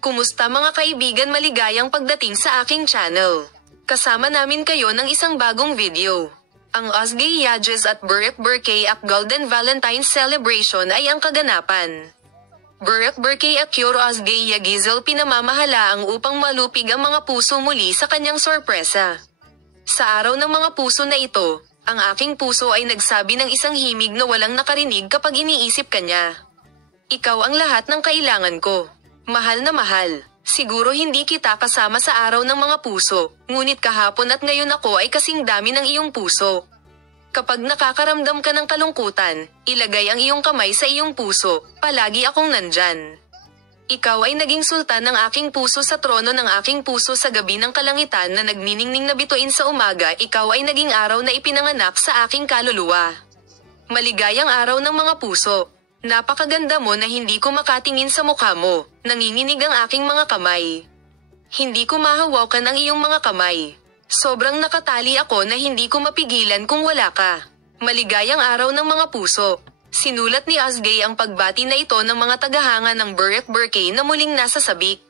Kumusta mga kaibigan, maligayang pagdating sa aking channel. Kasama namin kayo ng isang bagong video. Ang Ozgay Yagez at Burek Burkay ak Golden Valentine's Celebration ay ang kaganapan. Burek Burkay ak Ozgay Yagizel pinamamahalaang upang malupig ang mga puso muli sa kanyang sorpresa. Sa araw ng mga puso na ito, ang aking puso ay nagsabi ng isang himig na walang nakarinig kapag iniisip kanya. Ikaw ang lahat ng kailangan ko. Mahal na mahal. Siguro hindi kita kasama sa araw ng mga puso, ngunit kahapon at ngayon ako ay kasing dami ng iyong puso. Kapag nakakaramdam ka ng kalungkutan, ilagay ang iyong kamay sa iyong puso, palagi akong nandyan. Ikaw ay naging sultan ng aking puso sa trono ng aking puso sa gabi ng kalangitan na nagniningning na bituin sa umaga. Ikaw ay naging araw na ipinanganak sa aking kaluluwa. Maligayang araw ng mga puso. Napakaganda mo na hindi ko makatingin sa mukha mo, nanginginig ang aking mga kamay. Hindi ko mahawakan ang iyong mga kamay. Sobrang nakatali ako na hindi ko mapigilan kung wala ka. Maligayang araw ng mga puso. Sinulat ni Ozgay ang pagbati na ito ng mga tagahanga ng Burek Burkay na muling nasa sabik.